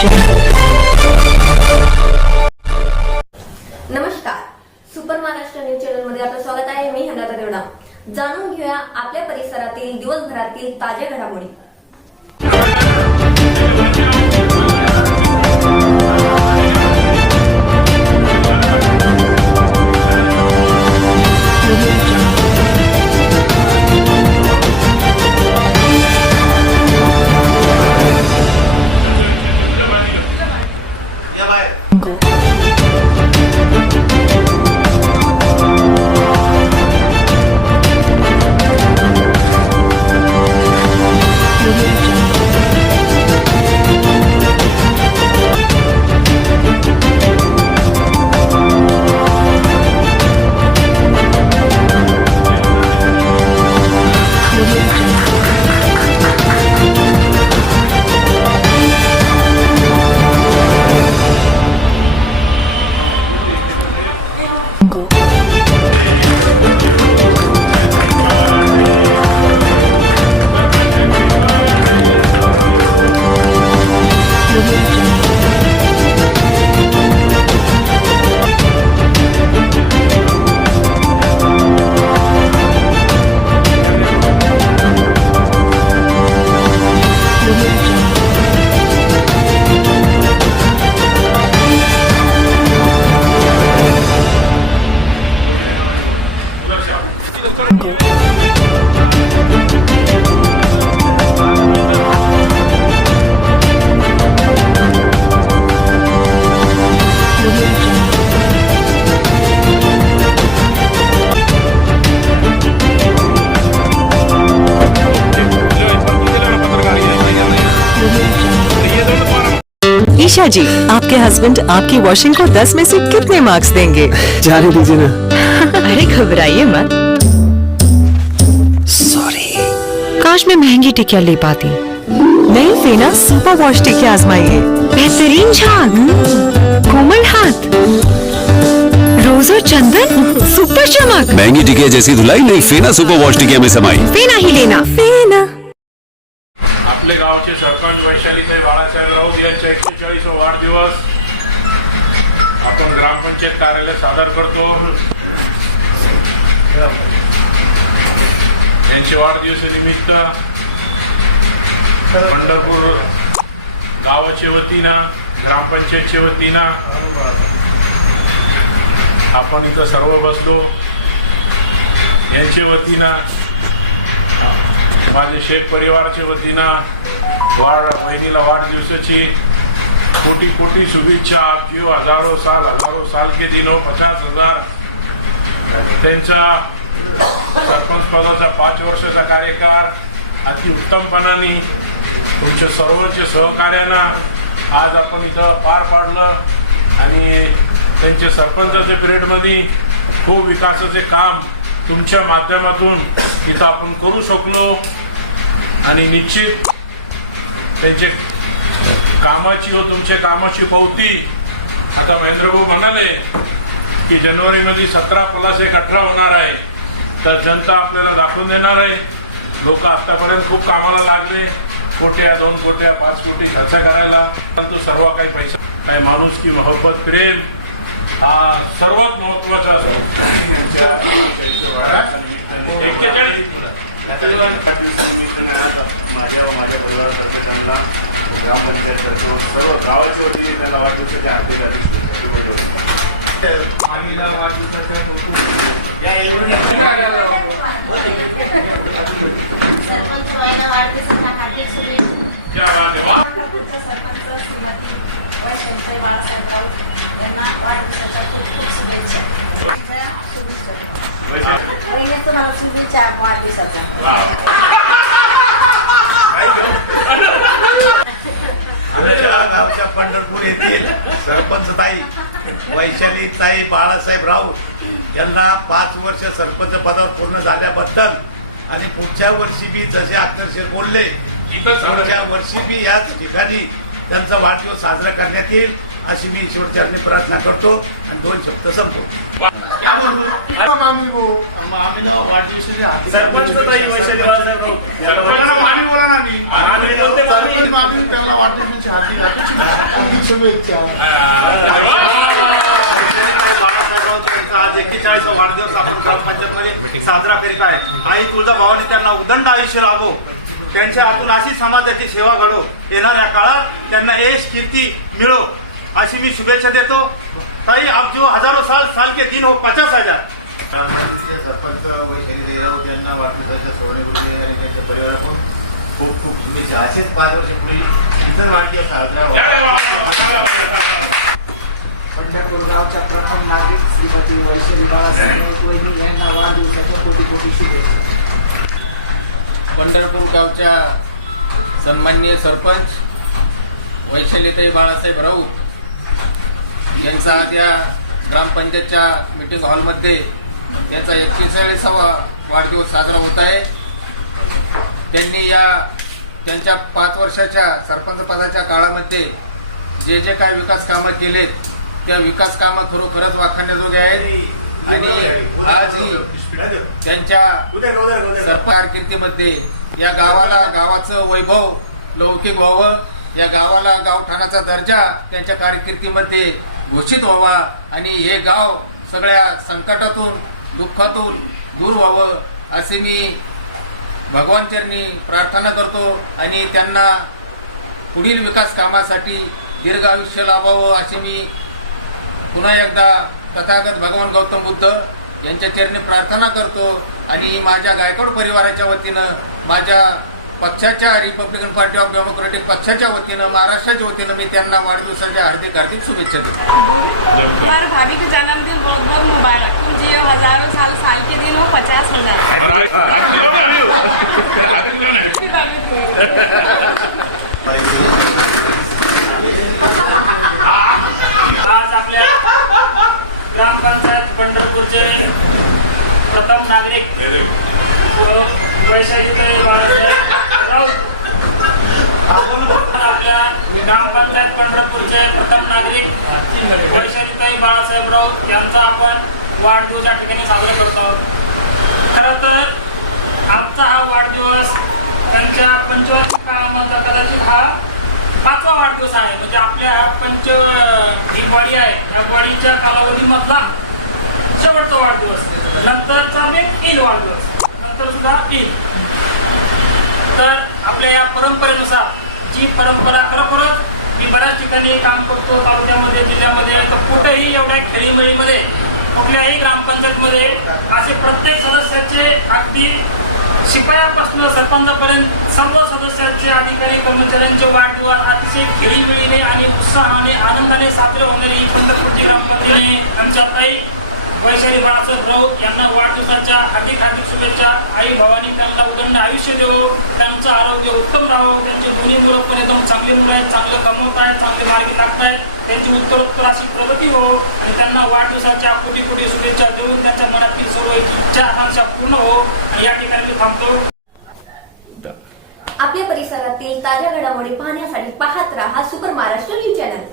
नमस्कार, super Maharashtra news channel मध्ये आपलं स्वागत आहे. मी हंगाता देवडा. जाणून घेऊया आपल्या परिसरातील दिवसभरातील ताज्या घडामोडी. ईशा जी, आपके हस्बैंड आपकी वॉशिंग को 10 में से कितने मार्क्स देंगे? जाने दीजिए ना। अरे घबराइए मत। सॉरी। काश मैं महंगी टिकिया ले पाती। नहीं फेना सुपर वॉश टिकिया आजमाइए। बेहतरीन झाग, कोमल हाथ, रोज और चंदन, सुपर चमक। महंगी टिकिया जैसी धुलाई नहीं, फेना सुपर वॉश टिकिया में समाई। फेना ही लेना, फेना। आपले गावचे सरपंच वैशालीताई बाळासाहेब राऊत यांचा 140वा वाढदिवस आपण ग्रामपंचायत कार्यालय सादर करतो. यांच्या वाढदिवसानिमित्त पंढरपूर गावाच्या वतीनं, ग्रामपंचायतच्या वतीनं आपण इथं सर्व बसलो. यांच्या वतीनं, माझे शेख परिवाराच्या वतीनं बहिणीला वाढदिवसाची कोटी कोटी शुभेच्छा. आपको हजारों साल के दिनों 50,000. त्यांचा सरपंच पदाचा 5 वर्षाचा कार्यकाळ अति उत्तमपणाने तुमच्या सर्वांच्या सहकार्यानं आज आपण इथं पार पाडलं आणि त्यांच्या सरपंचाच्या पिरियडमध्ये खूप विकासाचे काम तुमच्या माध्यमातून इथं आपण करू शकलो आणि निश्चित त्यांचे कामाची व तुमच्या कामाची पावती आता महेंद्रभाऊ म्हणाले की जानेवारीमध्ये 17+1=18 होणार आहे. तर जनता आपल्याला दाखवून देणार आहे. लोक आतापर्यंत खूप कामाला लागले, कोट्या 2 कोट्या 5 कोटी खर्च करायला, परंतु सर्व काही पैसा, काही माणूस की मोहब्बत, प्रेम हा सर्वात महत्वाचा असतो. माझ्या व माझ्या परिवारातर्फे त्यांना ग्रामपंचायततर्फे सर्व गावाच्या वतीने त्यांना वाढदिवसाच्या हार्दिक गावच्या पंढरपूर येथील सरपंच ताई वैशालीताई बाळासाहेब राऊत यांना 5 वर्ष सरपंच पदावर पूर्ण झाल्याबद्दल आणि पुढच्या वर्षी बी जसे अक्षरशः बोलले पुढच्या वर्षी बी याच ठिकाणी त्यांचा वाढदिवस साजरा करण्यात येईल अशी मी ईश्वरचरणी प्रार्थना करतो आणि 2 शब्द संपवतो. सरपंच ताई वैशाली बाळासाहेब राऊत आम्ही त्यांना वाढदिवसाची हार्दिक शुभेच्छा. आज 41वा वाढदिवस आपण ग्रामपंचायतमध्ये साजरा करीत आहे. आई तुळजाभवानी त्यांना उदंड आयुष्य लाभो, त्यांच्या हातून अशी समाजाची सेवा घडो, येणाऱ्या काळात त्यांना यश कीर्ती मिळो अशी मी शुभेच्छा देतो. ताई, आप जो हजारों साल के दिन हो 50,000. सरपंच वैशाली देवराव यांना वाढदिवसाच्या सोहळ्यामध्ये आणि त्यांच्या परिवाराकडून खूप खूप शुभेच्छा. असेच 5 वर्ष पुढे इतर वाढदिवस साजरा पंढरपूर गावच्या प्रथम नागरिक श्रीमती वैशाली बाळासाहेब वहिनी यांना वाढदिवसाच्या कोटी कोटी शुभेच्छा. पंढरपूर गावच्या सन्माननीय सरपंच वैशालीताई बाळासाहेब राऊत यांचा आज या ग्रामपंचायतच्या मीटिंग हॉलमध्ये त्याचा 41वा वाढदिवस साजरा होत आहे. त्यांनी त्यांच्या 5 वर्षाच्या सरपंच पदाच्या काळामध्ये जे जे काय विकास कामं केलेत त्या विकास कामं खरोखरच वाखाणण्याजोगे आहेत आणि आजही त्यांच्या सरपंच कारकिर्दीमध्ये या गावाचं वैभव लौकिक व्हावं, या गावाला गावठाणाचा दर्जा त्यांच्या कारकिर्दीमध्ये घोषित व्हावा आणि हे गाव सगळ्या संकटातून दुःखातून दूर व्हावं असे मी भगवानचरणी प्रार्थना करतो आणि त्यांना पुढील विकास कामासाठी दीर्घ आयुष्य लाभावं असे मी पुन्हा एकदा तथागत भगवान गौतम बुद्ध यांच्या चरणी प्रार्थना करतो. आणि माझ्या गायकवाड परिवाराच्या वतीनं, माझ्या पक्षाच्या रिपब्लिकन पार्टी ऑफ डेमोक्रेटिक पक्षाच्या वतीनं, महाराष्ट्राच्या वतीनं मी त्यांना वाढदिवसाच्या हार्दिक शुभेच्छा देतो. हमारे भाभी का जन्मदिन बहुत बहुत मुबारक. तुम जियो हजारों साल के दिन हो 50,000. आज आपल्या ग्रामपंचायत पंढरपूरचे प्रथम नागरिक वैशालीताई बाळासाहेब राऊत, आपल्या ग्रामपंचायत पंढरपूरचे प्रथम नागरिक वैशालीताई बाळासाहेब राऊत यांचा आपण वाढदिवस या ठिकाणी साजरा करतो आहोत. खरं तर आजचा हा वाढदिवस त्यांच्या 25 काळामधला कदाचित हा 5वा वाढदिवस आहे. म्हणजे आपल्या ही बॉडी आहे, या बॉडीच्या कालावधीमधला शेवटचा वाढदिवस. नंतरचा येईल वाढदिवस, नंतर सुद्धा येईल. तर आपल्या या परंपरेनुसार जी परंपरा खरोखरच मी बऱ्याच ठिकाणी काम करतो, तालुक्यामध्ये, जिल्ह्यामध्ये, तर कुठेही एवढ्या खेळीमेळीमध्ये कुठल्याही ग्रामपंचायतमध्ये असे प्रत्येक सदस्याचे अगदी शिपायापासून सरपंचापर्यंत सर्व सदस्यांचे, अधिकारी, कर्मचाऱ्यांचे वाढदिवस अतिशय खेळीमेळीने आणि उत्साहाने आनंदाने साजरे होणारी ही पंढरपूरची ग्रामपंचायत आमच्या ताई वैशाली बाळासाहेब राऊत यांना वाढदिवसाच्या हार्दिक शुभेच्छा. आई भवानी त्यांना उदंड आयुष्य देवो, त्यांचं आरोग्य उत्तम राहावं, त्यांचे दोन्ही मुलं पण एकदम चांगली मुलं आहेत, चांगलं कमवत आहेत, चांगले मार्गी लागतायत, त्यांची उत्तरोत्तर अशी प्रगती हो आणि त्यांना वाढदिवसाच्या कोटी कोटी शुभेच्छा देऊन त्यांच्या मनातील सर्व इच्छा आकांक्षा पूर्ण हो. आणि या ठिकाणी मी थांबतो. आपल्या परिसरातील ताज्या घडामोडी पाहण्यासाठी पाहत राहा सुपर महाराष्ट्र न्यूज चॅनल.